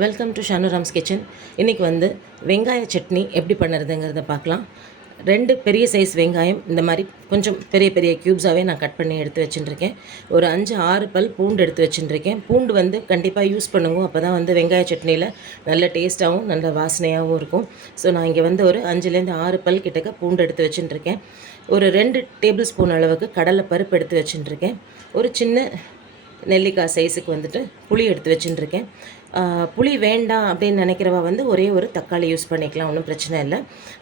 Welcome to ஷானுராம்ஸ் kitchen. இன்றைக்கி வந்து வெங்காய சட்னி எப்படி பண்ணுறதுங்கிறத பார்க்கலாம். 2 பெரிய சைஸ் வெங்காயம் இந்த மாதிரி கொஞ்சம் பெரிய பெரிய க்யூப்ஸாகவே நான் கட் பண்ணி எடுத்து வச்சுட்டுருக்கேன். ஒரு 5-6 பல் பூண்டு எடுத்து வச்சுட்டுருக்கேன். பூண்டு வந்து கண்டிப்பாக யூஸ் பண்ணுங்க, அப்போ தான் வந்து வெங்காய சட்னியில் நல்ல டேஸ்ட்டாகவும் நல்ல வாசனையாகவும் இருக்கும். ஸோ நான் இங்கே வந்து ஒரு 5-6 பல் கிட்டக்க பூண்டு எடுத்து வச்சுட்டுருக்கேன். ஒரு 2 டேபிள் ஸ்பூன் அளவுக்கு கடலை பருப்பு எடுத்து வச்சுட்டுருக்கேன். ஒரு சின்ன நெல்லிக்காய் சைஸுக்கு வந்துட்டு புளி எடுத்து வச்சுட்டுருக்கேன். புளி வேண்டாம் அப்படின்னு நினைக்கிறவா வந்து ஒரே ஒரு தக்காளி யூஸ் பண்ணிக்கலாம், ஒன்றும் பிரச்சனை இல்லை.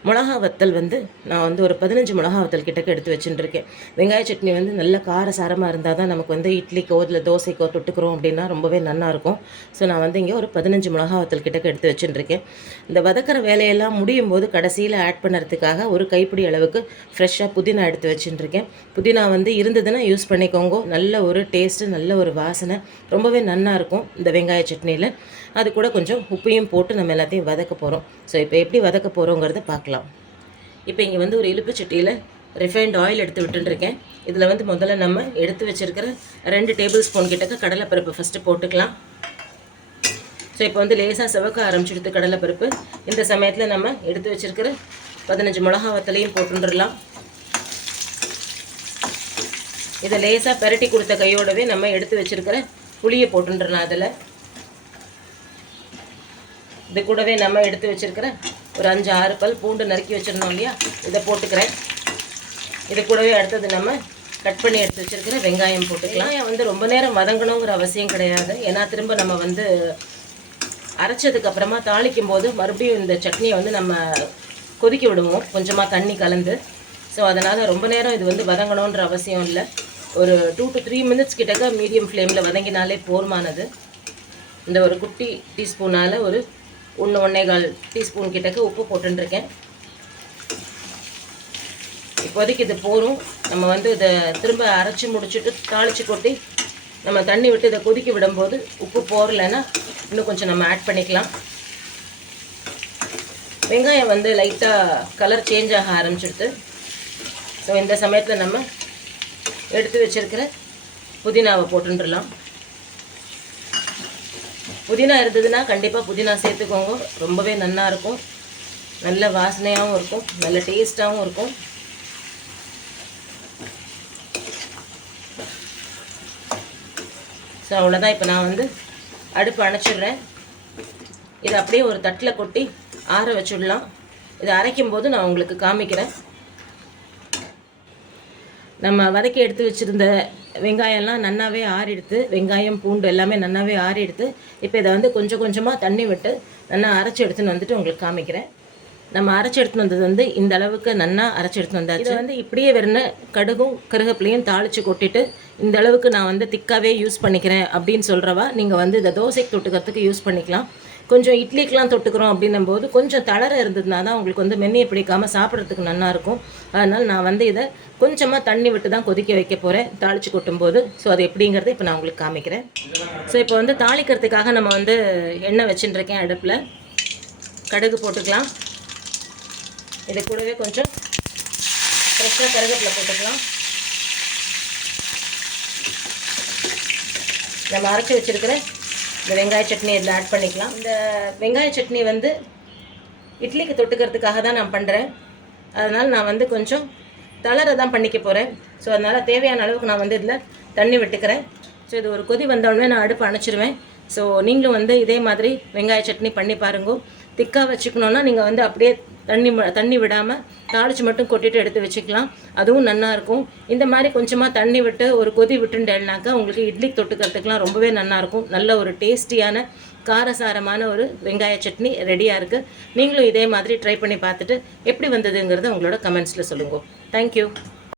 மிளகா வத்தல் வந்து நான் வந்து ஒரு 15 மிளகா வத்தல் கிட்டக்க எடுத்து வச்சுட்டுருக்கேன். வெங்காய சட்னி வந்து நல்ல காரசாரமாக இருந்தால் தான் நமக்கு வந்து இட்லிக்கோ இல்லை தோசைக்கோ தொட்டுக்கிறோம் அப்படின்னா ரொம்பவே நல்லாயிருக்கும். ஸோ நான் வந்து இங்கே ஒரு 15 மிளகா வத்தல் கிட்டக்க எடுத்து வச்சுட்டுருக்கேன். இந்த வதக்கிற வேலையெல்லாம் முடியும் போது கடைசியில் ஆட் பண்ணுறதுக்காக ஒரு கைப்பிடி அளவுக்கு ஃப்ரெஷ்ஷாக புதினா எடுத்து வச்சுட்டுருக்கேன். புதினா வந்து இருந்ததுன்னா யூஸ் பண்ணிக்கோங்க. நல்ல ஒரு டேஸ்ட்டு, நல்ல ஒரு வாசனை, ரொம்பவே நல்லாயிருக்கும் இந்த வெங்காய சட்னியில். அது கூட கொஞ்சம் உப்பையும் போட்டு நம்ம எல்லாத்தையும் வதக்க போகிறோம். ஸோ இப்போ எப்படி வதக்க போகிறோங்கிறத பார்க்கலாம். இப்போ இங்கே வந்து ஒரு இலுப்பு சட்டியில் ரிஃபைண்ட் ஆயில் எடுத்து விட்டுருக்கேன். இதில் வந்து முதல்ல நம்ம எடுத்து வச்சுருக்கிற 2 டேபிள் ஸ்பூன் கிட்டக்க கடலைப்பருப்பு ஃபஸ்ட்டு போட்டுக்கலாம். ஸோ இப்போ வந்து லேசாக செவக்க ஆரம்பிச்சுடுத்து கடலைப்பருப்பு. இந்த சமயத்தில் நம்ம எடுத்து வச்சுருக்கிற 15 மிளகா வத்தலையும் போட்டுடலாம். இதை லேசாக பெரட்டி கொடுத்த கையோடவே நம்ம எடுத்து வச்சுருக்கிற புளியை போட்டுடலாம். அதில் இது கூடவே நம்ம எடுத்து வச்சுருக்கிற ஒரு 5-6 பல் பூண்டு நறுக்கி வச்சுருந்தோம் இல்லையா, இதை போட்டுக்கிறேன். இது கூடவே அடுத்தது நம்ம கட் பண்ணி எடுத்து வச்சுருக்கிற வெங்காயம் போட்டுக்கலாம். வந்து ரொம்ப நேரம் வதங்கணுங்கிற அவசியம் கிடையாது. ஏன்னா திரும்ப நம்ம வந்து அரைச்சதுக்கப்புறமா தாளிக்கும் போது மறுபடியும் இந்த சட்னியை வந்து நம்ம கொதிக்க விடுவோம், கொஞ்சமாக தண்ணி கலந்து. ஸோ அதனால் ரொம்ப நேரம் இது வந்து வதங்கணுன்ற அவசியம் இல்லை. ஒரு 2 to 3 மினிட்ஸ் கிட்டக்க மீடியம் ஃப்ளேமில் வதங்கினாலே போர்மானது. இந்த ஒரு குட்டி டீஸ்பூனால் ஒரு 1-1.25 டீஸ்பூன் கிட்டக்க உப்பு போட்டுருக்கேன். இப்போதைக்கு இது போரும். நம்ம வந்து இதை திரும்ப அரைச்சி முடிச்சுட்டு தாளித்து கொட்டி நம்ம தண்ணி விட்டு இதை கொதிக்க விடும்போது உப்பு போரலைன்னா இன்னும் கொஞ்சம் நம்ம ஆட் பண்ணிக்கலாம். வெங்காயம் வந்து லைட்டாக கலர் சேஞ்ச் ஆக ஆரம்பிச்சிடுது. ஸோ இந்த சமயத்தில் நம்ம எடுத்து வச்சுருக்கிற புதினாவை போட்டுடலாம். புதினா இருந்ததுன்னா கண்டிப்பாக புதினா சேர்த்துக்கோங்க. ரொம்பவே நல்லாயிருக்கும், நல்ல வாசனையாகவும் இருக்கும், நல்ல டேஸ்ட்டாகவும் இருக்கும். ஸோ அவ்வளோதான். இப்போ நான் வந்து அடுப்பு அணைச்சிடுறேன். இதை அப்படியே ஒரு தட்டில் கொட்டி ஆற வச்சுடலாம். இதை அரைக்கும் போது நான் உங்களுக்கு காமிக்கிறேன். நம்ம வதக்கி எடுத்து வச்சுருந்த வெங்காயம்லாம் நன்னாவே ஆறிடுத்து, வெங்காயம் பூண்டு எல்லாமே நன்னாவே ஆறிடுத்து. இப்போ இதை வந்து கொஞ்சம் கொஞ்சமாக தண்ணி விட்டு நல்லா அரைச்சி எடுத்துன்னு வந்துட்டு உங்களுக்கு காமிக்கிறேன். நம்ம அரைச்சி எடுத்துன்னு வந்தது வந்து இந்த அளவுக்கு நன்னா அரைச்சி எடுத்துன்னு வந்தாச்சு. இதை வந்து இப்படியே வெறும் கடுகும் கருகப்பிலையும் தாளித்து கொட்டிட்டு இந்த அளவுக்கு நான் வந்து திக்காகவே யூஸ் பண்ணிக்கிறேன் அப்படின்னு சொல்கிறவா நீங்கள் வந்து இதை தோசைக்கு தொட்டுக்கிறதுக்கு யூஸ் பண்ணிக்கலாம். கொஞ்சம் இட்லிக்கெலாம் தொட்டுக்கிறோம் அப்படின்னும் போது கொஞ்சம் தளர இருந்ததுனா தான் உங்களுக்கு வந்து மென்னியை பிடிக்காமல் சாப்பிட்றதுக்கு நல்லாயிருக்கும். அதனால் நான் வந்து இதை கொஞ்சமாக தண்ணி விட்டு தான் கொதிக்க வைக்க போகிறேன் தாளித்து கொட்டும்போது. ஸோ அது எப்படிங்கிறத இப்போ நான் உங்களுக்கு காமிக்கிறேன். ஸோ இப்போ வந்து தாளிக்கிறதுக்காக நம்ம வந்து எண்ணெய் வச்சுட்டுருக்கேன். அடுப்பில் கடுகு போட்டுக்கலாம். இது கூடவே கொஞ்சம் ஃப்ரெஷ்ஷாக கருவேப்பிலை போட்டுக்கலாம். நம்ம அரைச்சி வச்சுருக்கிற இந்த வெங்காய சட்னி இதில் ஆட் பண்ணிக்கலாம். இந்த வெங்காய சட்னி வந்து இட்லிக்கு தொட்டுக்கிறதுக்காக தான் நான் பண்ணுறேன். அதனால் நான் வந்து கொஞ்சம் தளர தான் பண்ணிக்க போகிறேன். ஸோ அதனால் தேவையான அளவுக்கு நான் வந்து இதில் தண்ணி விட்டுக்கிறேன். ஸோ இது ஒரு கொதி வந்தோடனே நான் அடுப்பு அணைச்சிருவேன். ஸோ நீங்களும் வந்து இதே மாதிரி வெங்காய சட்னி பண்ணி பாருங்க. திக்காக வச்சுக்கணுன்னா நீங்கள் வந்து அப்படியே தண்ணி விடாமல் தாளித்து மட்டும் கொட்டிட்டு எடுத்து வச்சுக்கலாம், அதுவும் நல்லாயிருக்கும். இந்த மாதிரி கொஞ்சமாக தண்ணி விட்டு ஒரு கொதி விட்டுட்டேன்னாக்கா உங்களுக்கு இட்லி தொட்டுக்கிறதுக்கெலாம் ரொம்பவே நல்லாயிருக்கும். நல்ல ஒரு டேஸ்டியான காரசாரமான ஒரு வெங்காய சட்னி ரெடியாக இருக்குது. நீங்களும் இதே மாதிரி ட்ரை பண்ணி பார்த்துட்டு எப்படி வந்ததுங்கிறத உங்களோட கமெண்ட்ஸில் சொல்லுங்கள். தேங்க்யூ.